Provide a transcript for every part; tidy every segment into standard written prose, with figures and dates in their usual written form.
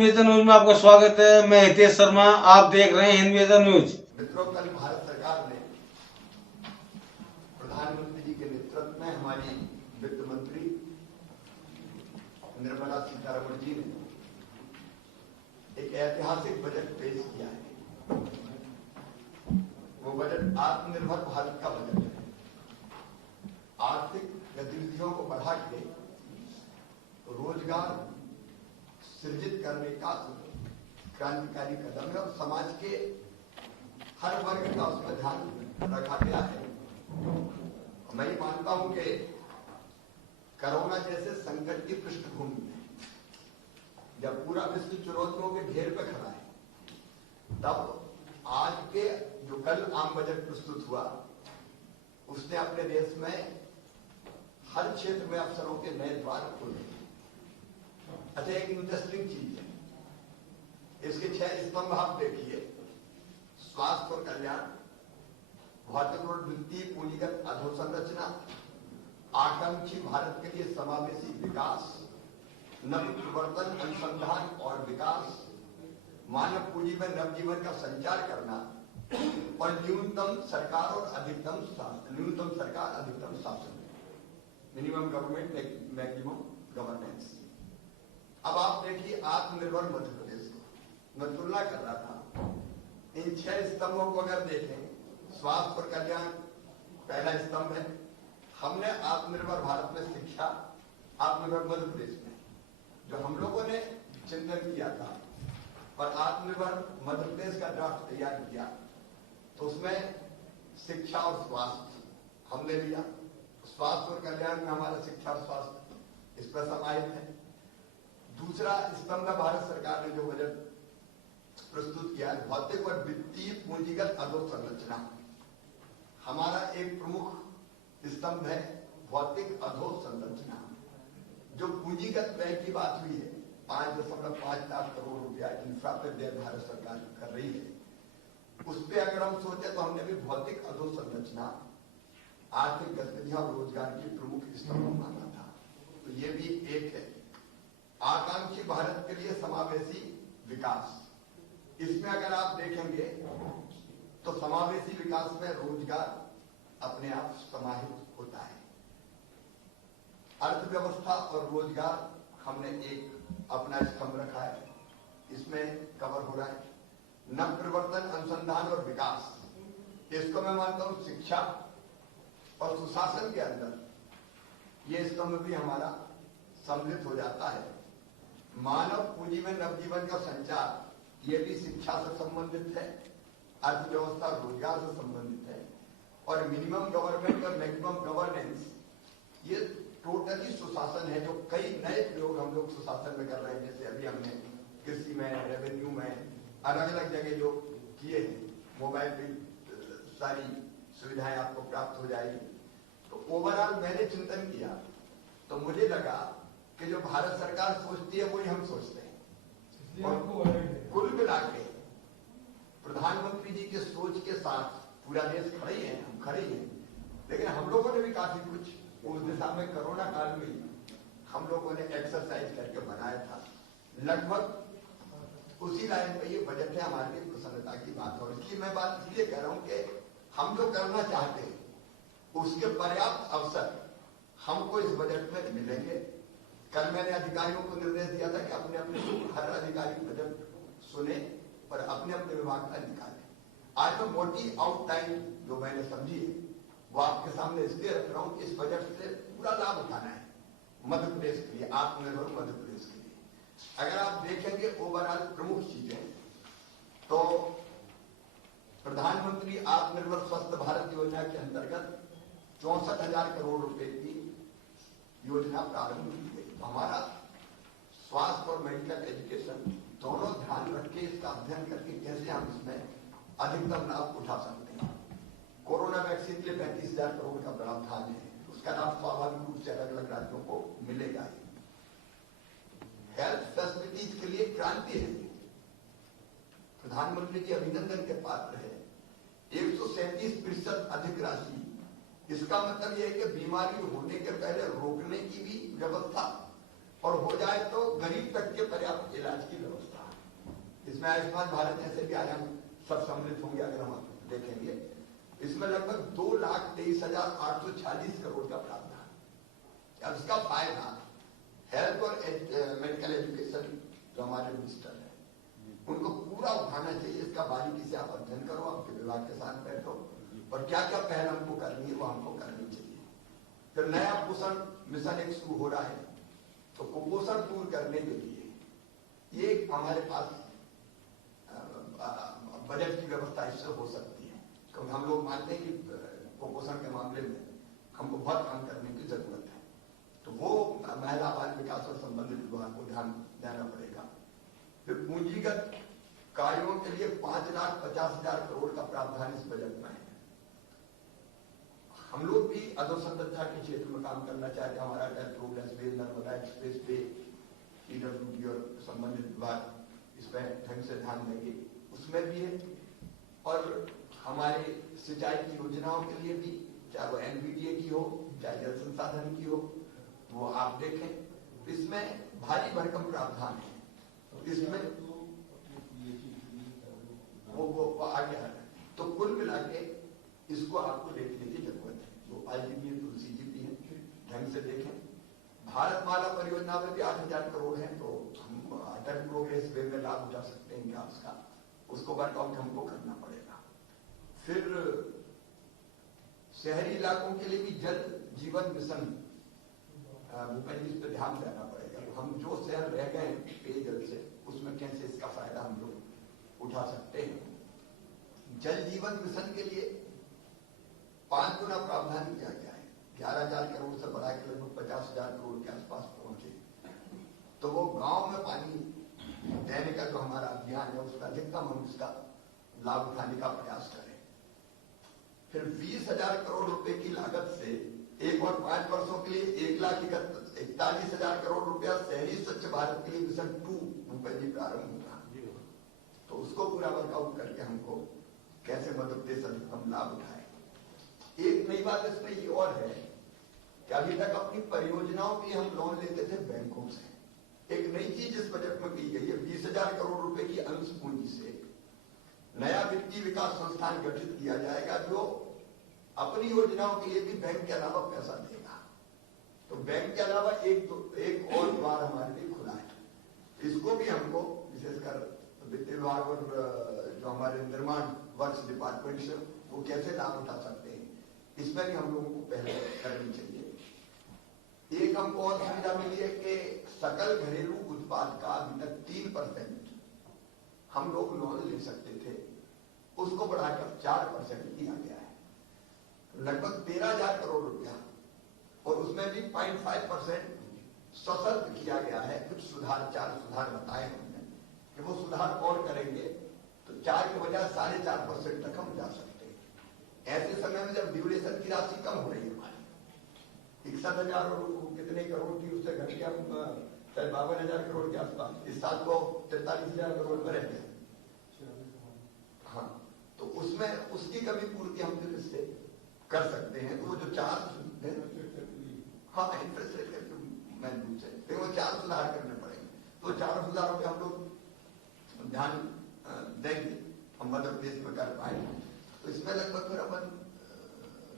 Hind vision news में आपका स्वागत है। मैं हितेश शर्मा, आप देख रहे हैं हिंद विजन न्यूज। मित्रों, कल भारत सरकार ने प्रधानमंत्री जी के नेतृत्व में हमारी वित्त मंत्री निर्मला सीतारमण जी ने एक ऐतिहासिक बजट पेश किया है। वो बजट आत्मनिर्भर भारत का बजट है। आर्थिक गतिविधियों को बढ़ा के रोजगार सृजित करने का क्रांतिकारी कदम है और समाज के हर वर्ग का उसका ध्यान रखा गया है। मैं ये मानता हूं कि कोरोना जैसे संकट की पृष्ठभूमि में जब पूरा विश्व चुनौतियों के घेर पर खड़ा है, तब आज के जो कल आम बजट प्रस्तुत हुआ उसने अपने देश में हर क्षेत्र में अवसरों के नए द्वार खोले। अच्छा, एक इंटरेस्टिंग चीज है, इसके 6 स्तंभ आप देखिए। स्वास्थ्य और कल्याण, भौतिक और वित्तीय पूंजीगत अधोसंरचना, आकांक्षी भारत के लिए समावेशी विकास, नव प्रवर्तन अनुसंधान और विकास, मानव पूंजी में नवजीवन का संचार करना और न्यूनतम सरकार अधिकतम शासन, मिनिमम गवर्नमेंट मैक्सिमम गवर्नेंस। अब आप देखिए आत्मनिर्भर मध्य प्रदेश को मैं तुलना कर रहा था। इन 6 स्तंभों को अगर देखें, स्वास्थ्य और कल्याण पहला स्तंभ है। हमने आत्मनिर्भर भारत में शिक्षा, आत्मनिर्भर मध्य प्रदेश में जो हम लोगों ने चिंतन किया था और आत्मनिर्भर मध्य प्रदेश का ड्राफ्ट तैयार किया, तो उसमें शिक्षा और स्वास्थ्य हमने लिया। स्वास्थ्य और कल्याण में हमारा शिक्षा और स्वास्थ्य इस पर समाहित है। दूसरा स्तंभ है भारत सरकार ने जो बजट प्रस्तुत किया है, भौतिक और वित्तीय पूंजीगत अधोसंरचना। हमारा एक प्रमुख स्तंभ है भौतिक अधोसंरचना। जो पूंजीगत व्यय की बात हुई है, 5.5 लाख करोड़ रुपया इंफ्रा पे व्यय भारत सरकार कर रही है, उस पर अगर हम सोचे तो हमने भी भौतिक अधोसंरचना, आर्थिक गतिविधियां और रोजगार की प्रमुख स्तंभ माना था। तो ये भी एक है। आकांक्षी भारत के लिए समावेशी विकास, इसमें अगर आप देखेंगे तो समावेशी विकास में रोजगार अपने आप समाहित होता है। अर्थव्यवस्था और रोजगार हमने एक अपना स्तंभ रखा है, इसमें कवर हो रहा है। नव प्रवर्तन अनुसंधान और विकास, इसको मैं मानता हूं शिक्षा और सुशासन के अंदर ये स्तंभ भी हमारा सम्मिलित हो जाता है। मानव पूंजी में नवजीवन का संचार, ये भी शिक्षा से संबंधित है, अर्थव्यवस्था रोजगार से संबंधित है। और मिनिमम गवर्नमेंट और मैक्सिमम गवर्नेंस, ये टोटली सुशासन है। जो कई नए प्रयोग हम लोग सुशासन में कर रहे हैं, जैसे अभी हमने कृषि में, रेवेन्यू में अलग अलग जगह जो किए हैं, मोबाइल पे सारी सुविधाएं आपको प्राप्त हो जाएगी। तो ओवरऑल मैंने चिंतन किया तो मुझे लगा कि जो भारत सरकार सोचती है वही हम सोचते हैं। और कुल मिला के प्रधानमंत्री जी के सोच के साथ पूरा देश खड़े हैं, हम खड़े हैं। लेकिन हम लोगों ने भी काफी कुछ उस दिशा में कोरोना काल में हम लोगों ने एक्सरसाइज करके बनाया था। लगभग उसी लाइन पे ये बजट है, हमारे लिए प्रसन्नता की बात। और इसलिए मैं बात इसलिए कह रहा हूं कि हम जो करना चाहते हैं उसके पर्याप्त अवसर हमको इस बजट में मिलेंगे। कल मैंने अधिकारियों को निर्देश दिया था कि अपने अपने हर अधिकारी बजट सुने और अपने अपने विभाग का निकाले। आज मैं मोटी आउटलाइन जो मैंने समझी है वो आपके सामने इसलिए रख रहा हूं कि इस बजट से पूरा लाभ उठाना है मध्य प्रदेश के लिए, आत्मनिर्भर मध्य प्रदेश के लिए। अगर आप देखेंगे ओवरऑल प्रमुख चीजें, तो प्रधानमंत्री आत्मनिर्भर स्वस्थ भारत योजना के अंतर्गत 64,000 करोड़ रुपए की योजना प्रारंभ की गई। हमारा स्वास्थ्य और मेडिकल एजुकेशन दोनों ध्यान रख के इसका अध्ययन करके कैसे हम इसमें अधिकतम लाभ उठा सकते हैं। कोरोना वैक्सीन के 35,000 करोड़ का प्रावधान है, उसका लाभ स्वाभाविक रूप से अलग अलग राज्यों को मिलेगा। हेल्थ फैसिलिटीज के लिए क्रांति है। प्रधानमंत्री जी अभिनंदन के पात्र है। 137% अधिक राशि, इसका मतलब यह है कि बीमारी होने के पहले रोकने की भी व्यवस्था और हो जाए तो गरीब तक के पर्याप्त इलाज की व्यवस्था। इसमें आयुष्मान भारत जैसे भी आयाम सब सम्मिलित होंगे अगर हम देखेंगे। इसमें लगभग 2,23,846 करोड़ का प्रावधान। अब इसका फायदा हेल्थ और मेडिकल एजुकेशन जो हमारे मिनिस्टर है उनको पूरा उठाना चाहिए। इसका बारीकी से आप अध्ययन करो, आपके विभाग के साथ बैठो और क्या क्या पहल हमको करनी है वो हमको करनी चाहिए। फिर नया पोषण मिशन एक शुरू हो रहा है, तो कुपोषण दूर करने के लिए ये हमारे पास बजट की व्यवस्था इससे हो सकती है, क्योंकि हम लोग मानते हैं कि कुपोषण के मामले में हमको बहुत काम करने की जरूरत है। तो वो महिला बाल विकास और संबंधित विभाग को ध्यान देना पड़ेगा। फिर पूंजीगत कार्यों के लिए 5,50,000 करोड़ का प्रावधान इस बजट में है। हम लोग भी अधोसंरचना के क्षेत्र में काम करना चाहते हैं। हमारा Atal progress way, Narmada expressway, PWD और संबंधित विभाग इसमें ढंग से ध्यान देंगे, उसमें भी है। और हमारे सिंचाई की योजनाओं के लिए भी, चाहे वो एनबीडीए की हो चाहे जल संसाधन की हो, वो आप देखें इसमें भारी भरकम प्रावधान है। इसमें वो आगे आ रहा है। तो कुल मिला के इसको आपको देखने की जरूरत है। जो आईजीपी तुलसी जी भी है, ढंग से देखें। भारत माला परियोजना में भी 8,000 करोड़ है, तो हम अटल प्रोग्रेस वे में लाभ उठा सकते हैं क्या उसका, उसको वर्कआउट हमको करना पड़ेगा। फिर शहरी इलाकों के लिए भी जल जीवन मिशन भूपेंद्र जी, इस पर ध्यान देना पड़ेगा। तो हम जो शहर रह गए पेयजल से, उसमें कैसे इसका फायदा हम लोग उठा सकते हैं। जल जीवन मिशन के लिए 5 गुना प्रावधान किया गया है। 11,000 करोड़ से बढ़ा के लगभग 50,000 करोड़ के आसपास पहुंचे। तो वो गांव में पानी देने का जो हमारा अभियान है उसका अधिकतम हम इसका लाभ उठाने का प्रयास करें। फिर 20,000 करोड़ रुपए की लागत से 1 और 5 वर्षों के लिए 1,41,000 करोड़ रुपया शहरी स्वच्छ भारत के लिए मिशन 2 भूपेंद्र जी प्रारंभ होगा। तो उसको पूरा वर्कआउट करके हमको कैसे मध्य प्रदेश अधिकतम लाभ उठाए। एक नई बात इसमें ये और है कि अभी तक अपनी परियोजनाओं के हम लोन लेते थे बैंकों से। एक नई चीज इस बजट में की गई है, 20,000 करोड़ रुपए की अंश पूंजी से नया वित्तीय विकास संस्थान गठित किया जाएगा, जो अपनी योजनाओं के लिए भी बैंक के अलावा पैसा देगा। तो बैंक के अलावा एक और द्वार हमारे लिए खुला है। इसको भी हमको विशेषकर वित्त विभाग और जो हमारे निर्माण वर्ष डिपार्टमेंट से वो कैसे लाभ उठा सकते हैं, इसमें भी हम लोगों को पहले करनी चाहिए। एक हमको और सुविधा मिली है कि सकल घरेलू उत्पाद का अभी तक 3% हम लोग लोन ले सकते थे, उसको बढ़ाकर 4% किया गया है, लगभग 13,000 करोड़ रुपया। और उसमें भी 0.5% सशर्त किया गया है। कुछ सुधार, 4 सुधार बताए हमने कि वो सुधार और करेंगे तो 4 के बजाय 4.5% तक हम जा सकते हैं। ऐसे समय में जब ड्यूरेशन की राशि कम हो रही है हमारी, 61,000 कितने करोड़ थी, उससे घट के हम 52,000 करोड़ के आसपास, इस साल को 43,000 करोड़ में रह गए। हाँ, तो उसमें उसकी कमी पूर्ति हम फिर इससे कर सकते हैं। तो वो जो 4 हाँ इंटरेस्ट रेट मजबूत है, लेकिन वो 4 सुधार करने पड़ेंगे। तो 4 सुधारों पे हम लोग ध्यान देंगे, हम मध्य प्रदेश में कर पाए। तो इसमें लगभग फिर अपन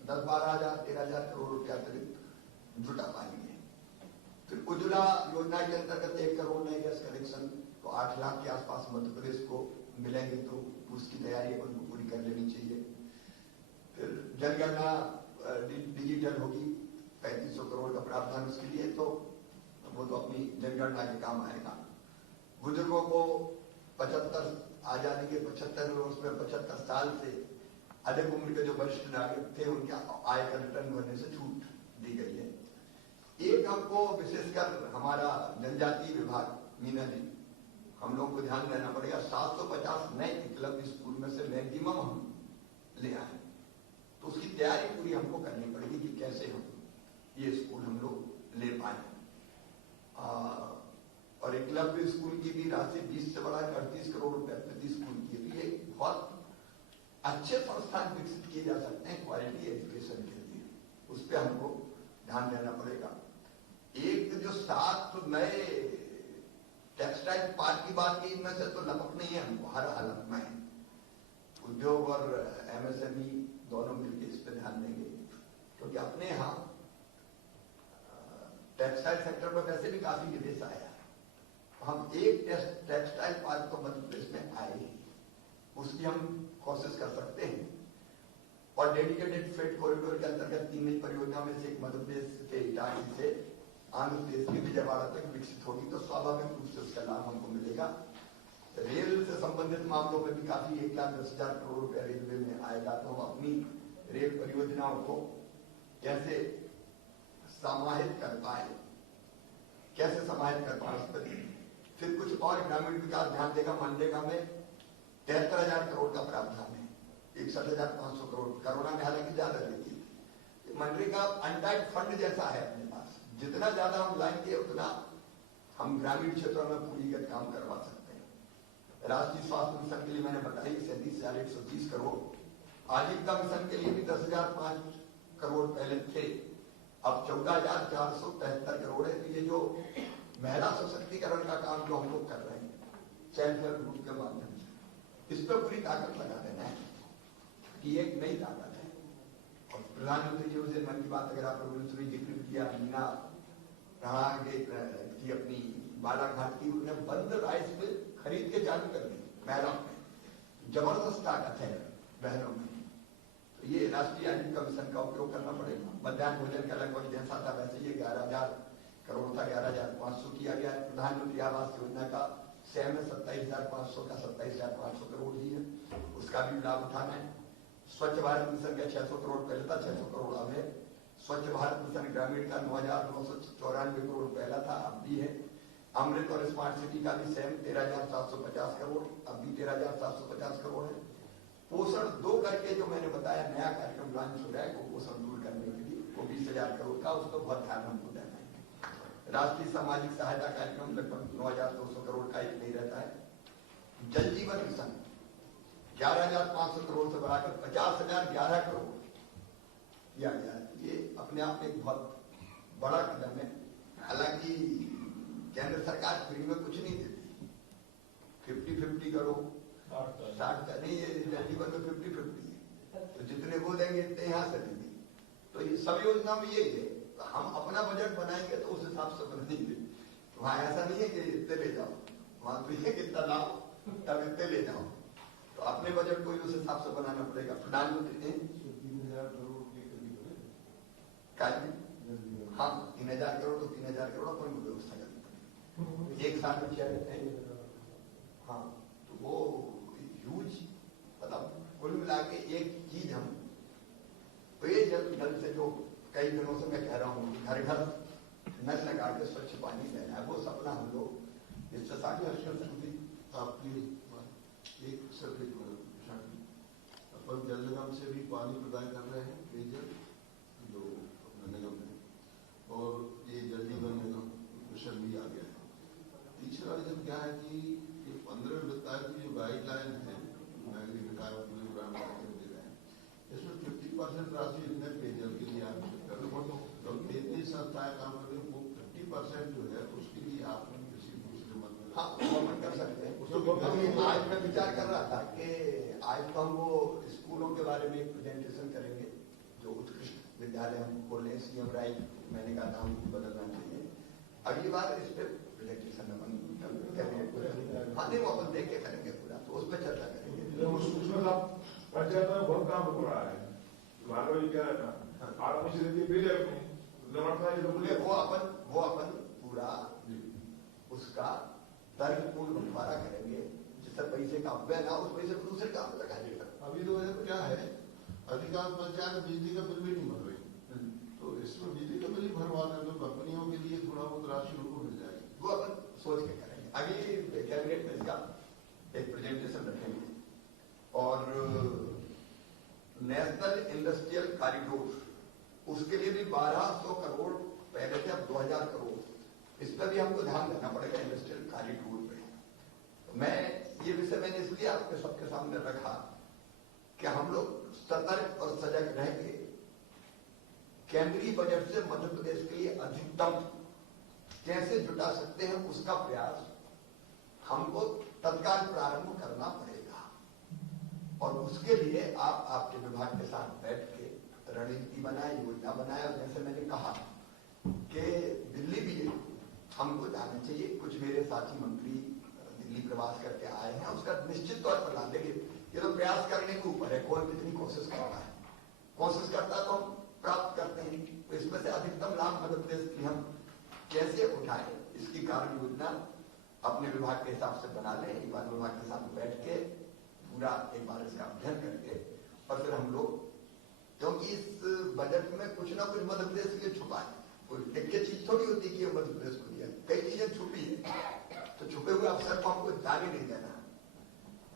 10-12,000 13,000 करोड़ रुपया अतिरिक्त जुटा पाएंगे। फिर उज्ज्वला योजना के अंतर्गत 1 करोड़ नए गैस कनेक्शन, तो 8 लाख के आसपास मध्य प्रदेश को मिलेंगे, तो उसकी तैयारी अपन को पूरी कर लेनी चाहिए। फिर जनगणना डिजिटल होगी, 3500 करोड़ का प्रावधान उसके लिए, तो वो तो अपनी जनगणना के काम आएगा। बुजुर्गों को 75 आजादी के 75 वर्ष में 75 साल से अधिक उम्र के जो वरिष्ठ नागरिक थे उनके आय का रिटर्न भरने से छूट दी गई है। एक हमको विशेषकर हमारा जनजातीय विभाग मीना ने हम लोग को ध्यान देना पड़ेगा। 750 नए एकलव्य स्कूल में से मैक्सिमम हम ले आए, तो उसकी तैयारी पूरी हमको करनी पड़ेगी कि कैसे हम ये स्कूल हम लोग ले पाए। और एकलव्य स्कूल की भी राशि 20 से बढ़ाकर 38 करोड़ रुपए प्रति स्कूल की है। ये बहुत अच्छे संस्थान विकसित किए जा सकते हैं क्वालिटी एजुकेशन के लिए, उस पर हमको ध्यान देना पड़ेगा। एक जो 7 नए टेक्सटाइल पार्क की बात की, इनमें से तो लपक नहीं है हमको हर हालत में। उद्योग और एमएसएमई दोनों मिलकर इस पर ध्यान देंगे, क्योंकि अपने यहाँ टेक्सटाइल सेक्टर में वैसे भी काफी निवेश आया है। हम एक टेक्सटाइल पार्क तो मध्य प्रदेश में आए ही, उसकी हम कोशिश कर सकते हैं। और डेडिकेटेड फ्रेट कॉरिडोर के अंतर्गत 3 नई परियोजना में से एक मध्य प्रदेश के इटारसी से आंध्र प्रदेश की विजयवाड़ा तक विकसित होगी, तो स्वाभाविक रूप से उसका लाभ हमको मिलेगा। रेल से संबंधित मामलों में भी काफी 1,10,000 करोड़ रुपया रेलवे में आएगा, तो हम अपनी रेल परियोजनाओं को कैसे समाहित कर पाए, कैसे समाहित कर पाए। फिर कुछ और ग्रामीण विकास ध्यान देगा। मनरेगा में 73,000 करोड़ का प्रावधान है, 61,500 करोड़। कोरोना में हालांकि ज्यादा देती थी। मनरेगा अनटाइड फंड जैसा है अपने पास, जितना ज्यादा हम लाएंगे उतना हम ग्रामीण क्षेत्रों में पूरीगत काम करवा सकते हैं। राष्ट्रीय स्वास्थ्य मिशन के लिए मैंने बताया 37,130 करोड़। आजीविका मिशन के लिए भी 10,005 करोड़ पहले थे, अब 14,473 करोड़ है। तो ये जो महिला सशक्तिकरण का काम जो हम लोग कर रहे हैं सेल्फ हेल्प ग्रुप के माध्यम से, इस पर पूरी ताकत लगा देना है कि एक नई ताकत है। और प्रधानमंत्री जी से मन की बात अगर आप लोगों ने जिक्र किया, मीना राणा की अपनी बालाघाट की, उन्होंने बंद राइस मिल खरीद के चालू कर दी महिलाओं में। जबरदस्त ताकत है बहनों में। तो ये राष्ट्रीय आजीविका मिशन का उपयोग करना पड़ेगा। मध्याह्न भोजन का लगभग जैसा था वैसे ये 11,000 करोड़ था, 11,500 किया गया। प्रधानमंत्री आवास योजना का सेम है 27,500 का 27,500 करोड़ ही है, उसका भी लाभ उठाना है। स्वच्छ भारत मिशन का 600 करोड़ पहले था, 600 करोड़ अब है। स्वच्छ भारत मिशन ग्रामीण का 9,994 करोड़ पहला था, अब भी है। अमृत और स्मार्ट सिटी का भी सेम 13,750 करोड़, अब भी 13,750 करोड़ है। पोषण 2 करके जो मैंने बताया नया कार्यक्रम लॉन्च हो रहा है कुपोषण दूर करने के लिए, वो 20,000 करोड़ का, उसको बहुत ध्यान हमको देना है। राष्ट्रीय सामाजिक सहायता कार्यक्रम लगभग 9,200 करोड़ का एक नहीं रहता है। जल जीवन मिशन 11,500 करोड़ से बढ़ाकर 50,011 करोड़ किया गया है। ये अपने आप में एक बहुत बड़ा कदम है। हालांकि केंद्र सरकार फ्री में कुछ नहीं देती, 50-50 करो, 60 का नहीं, ये जल जीवन में 50-50 है। तो जितने वो देंगे इतने यहाँ से देंगे। तो ये सब योजना में यही है। तो हम अपना बजट बनाएंगे तो उस हिसाब से बनाएंगे। वहां ऐसा नहीं है कि इतने ले जाओ, वहां तो ये कितना लाओ तब इतने ले जाओ। तो अपने बजट को उस हिसाब से बनाना पड़ेगा। प्रधानमंत्री ने 3,000 करोड़ हाँ 3,000 करोड़ तो 3,000 करोड़ कोई व्यवस्था करनी, एक साल में 6 रहते हैं। हाँ तो वो ह्यूज, मतलब कुल मिला के एक चीज हम पेयजल से जो कई दिनों से मैं कह रहा हूँ घर घर नल लगा के स्वच्छ पानी देना है, वो सपना हम लोग इससे साक्षी आपकी एक सर्वे अपन जल निगम से भी पानी प्रदान कर रहे हैं, पेयजल जो अपना निगम है, और ये जल जीवन निगम मिशन भी आ गया है। तीसरा रीजन क्या है कि ये 15 वित्त आयोग की जो गाइडलाइन है नागरिक निकाय दे रहे हैं, इसमें 50% राशि इतने पेयजल के लिए आप तो जितनी संस्थाएं काम कर रही है वो 50% जो है उसके लिए आप किसी दूसरे मत में हाँ कर सकते हैं। आज मैं विचार कर रहा था कि आज तो हम वो स्कूलों के बारे में एक प्रेजेंटेशन करेंगे जो उत्कृष्ट विद्यालय हम खोले, सीएम राय मैंने कहा नाम बदलना चाहिए। अगली बार इस पे प्रेजेंटेशन हाँ नहीं वो अपन देख के करेंगे पूरा, तो उस पर चर्चा करेंगे। उसमें पंचायत में बहुत काम हो रहा है, क्या वो अपन पूरा उसका तर्कपूर्ण बंटवारा करेंगे जिससे पैसे का अपव्यय ना, उस पैसे को दूसरे काम में लगा देगा। अभी तो क्या है, अधिकांश पंचायत बिजली का बिल भी नहीं भर रही, तो इसमें बिजली का बिल ही भरवा दें तो कंपनियों के लिए थोड़ा बहुत राशि उनको मिल जाएगी। वो अपन सोच के करेंगे। अभी कैबिनेट में इसका एक प्रेजेंटेशन रखेंगे। और नेशनल इंडस्ट्रियल कॉरिडोर उसके लिए भी 1,200 करोड़ पहले थे, अब 2,000 करोड़। इस पर भी हमको ध्यान देना पड़ेगा इंडस्ट्रियल कॉरिडोर पे। तो मैं ये विषय मैंने इसलिए आपके सबके सामने रखा कि हम लोग सतर्क और सजग रह के केंद्रीय बजट से मध्य प्रदेश के लिए अधिकतम कैसे जुटा सकते हैं उसका प्रयास हमको तत्काल प्रारंभ करना पड़ेगा और उसके लिए आप आपके विभाग के साथ बैठ के रणनीति बनाए, योजना बनाए। और जैसे मैंने कहा कि दिल्ली भी हमको जाना चाहिए। कुछ मेरे साथी मंत्री दिल्ली प्रवास करके आए हैं, उसका निश्चित तौर पर लाभ देंगे। ये तो प्रयास करने के ऊपर है, कौन कितनी कोशिश करता है। कोशिश करता है तो हम प्राप्त करते हैं। तो इसमें से अधिकतम लाभ मध्य प्रदेश की हम कैसे उठाए, इसकी कार्य योजना अपने विभाग के हिसाब से बना लें। एक बार विभाग के साथ बैठ के पूरा एक बार इसका अध्ययन करके और फिर हम लोग, क्योंकि इस बजट में कुछ ना कुछ मध्य प्रदेश के लिए छुपा है। कोई एक चीज थोड़ी होती है कि मध्य प्रदेश को दिया, कई चीजें छुपी है। तो छुपे हुए अवसर को हमको जाने नहीं देना।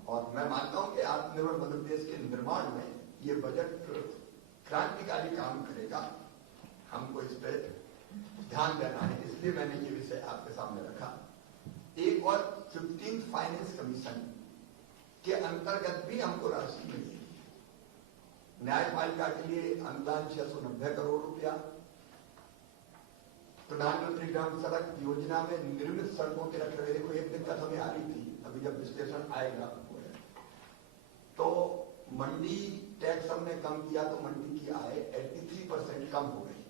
और मैं मानता हूं कि आत्मनिर्भर मध्य प्रदेश के निर्माण में ये बजट क्रांतिकारी काम करेगा। हमको इस पर ध्यान देना है, इसलिए मैंने ये विषय आपके सामने रखा। एक और 15th फाइनेंस कमीशन के अंतर्गत भी हमको राशि मिली। न्यायपालिका के लिए अनुदान 690 करोड़ रुपया, प्रधानमंत्री ग्राम सड़क योजना में निर्मित सड़कों के रखरखाव। देखो एक दिक्कत हमें आ रही थी, अभी जब विश्लेषण आएगा तो मंडी टैक्स हमने कम किया तो मंडी की आय 83% कम हो गई।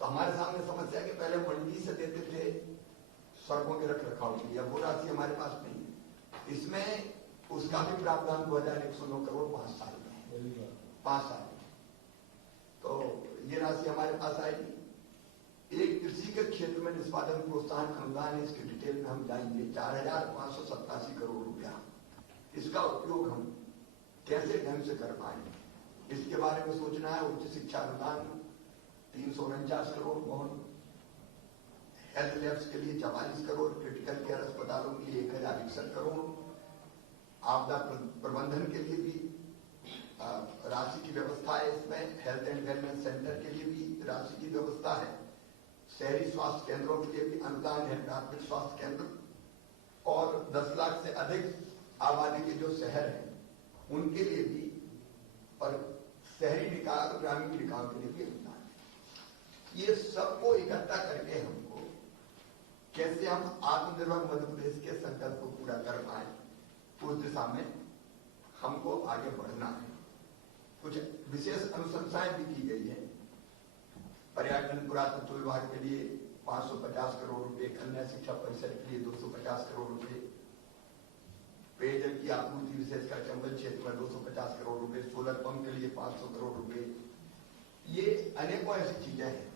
तो हमारे सामने समस्या है कि पहले मंडी से देते थे सड़कों के रखरखाव के लिए, अब वो राशि हमारे पास नहीं है। इसमें उसका भी प्रावधान 2109 करोड़ 5 साल में, 5 साल में। तो ये राशि हमारे पास आएगी। एक कृषि के क्षेत्र में निष्पादन प्रोत्साहन अनुदान है, इसके डिटेल में हम जाएंगे। 4587 करोड़ रुपया, इसका उपयोग हम कैसे ढंग से कर पाएंगे इसके बारे में सोचना है। उच्च शिक्षा अनुदान 349 करोड़, मोहन हेल्थ लैब्स के लिए 44 करोड़, क्रिटिकल केयर अस्पतालों के लिए 1061 करोड़, आपदा प्रबंधन के लिए भी राशि की व्यवस्था है। इसमें हेल्थ एंड वेलनेस सेंटर के लिए भी राशि की व्यवस्था है। शहरी स्वास्थ्य केंद्रों के लिए भी अनुदान है, प्राथमिक स्वास्थ्य केंद्र। और 10 लाख से अधिक आबादी के जो शहर हैं उनके लिए भी, और शहरी निकाय और ग्रामीण निकायों के लिए भी अनुदान है। ये सबको इकट्ठा करके हमको कैसे हम आत्मनिर्भर मध्य प्रदेश के संकल्प को पूरा कर पाए, उस दिशा में हमको आगे बढ़ना है। कुछ विशेष अनुशंसाएं भी की गई है। पर्यटन पुरातत्व विभाग के लिए 550 करोड़ रुपए, कन्या शिक्षा परिषद के लिए 250 करोड़ रुपए, पेयजल की आपूर्ति विशेषकर चंबल क्षेत्र में 250 करोड़ रुपए, सोलर पंप के लिए 500 करोड़ रुपए। ये अनेकों ऐसी चीजें हैं।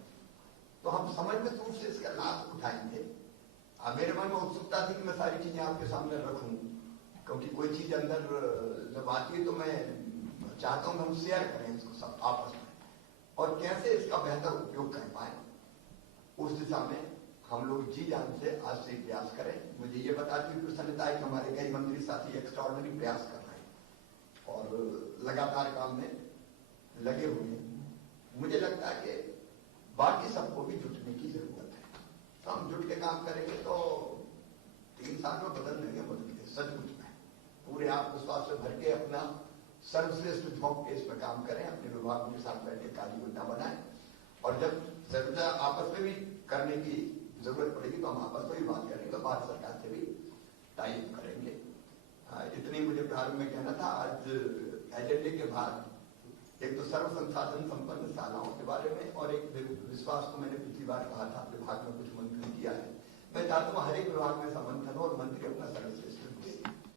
तो हम समन्वित रूप से इसका लाभ उठाएंगे। मेरे मन में उत्सुकता थी कि मैं सारी चीजें आपके सामने रखूं, क्योंकि कोई चीज अंदर जब आती है तो मैं चाहता हूं हम शेयर करें इसको सब आपस में, और कैसे इसका बेहतर उपयोग कर पाए उस दिशा में हम लोग जी जान से आज से प्रयास करें। मुझे ये बताती हुई प्रसन्नता है कि हमारे कई मंत्री साथी एक्स्ट्राऑर्डिनरी प्रयास कर रहे हैं और लगातार काम में लगे हुए हैं। मुझे लगता है कि बाकी सबको भी जुटने की जरूरत है। तो हम जुट के काम करेंगे तो 3 साल में बदल देंगे मध्य प्रदेश, सचमुच में। पूरे आत्मविश्वास से भर के अपना सर्वश्रेष्ठ झोंक के इसमें काम करें, अपने विभागों के साथ बैठ के कार्य योजना बनाएं, और जब जरूरत आपस में भी करने की जरूरत पड़ेगी तो हम आपस में भी बात करेंगे, तो भारत सरकार से भी टाइप करेंगे। इतनी मुझे प्रारंभ में कहना था। आज एजेंडे के बाद एक तो सर्व संसाधन संपन्न शालाओं के बारे में, और एक विश्वास को मैंने पिछली बार कहा था विभाग में कुछ मंथन किया है। मैं चाहता हूँ हर एक विभाग में ऐसा मंथन हो और मंत्री अपना सर्वश्रेष्ठ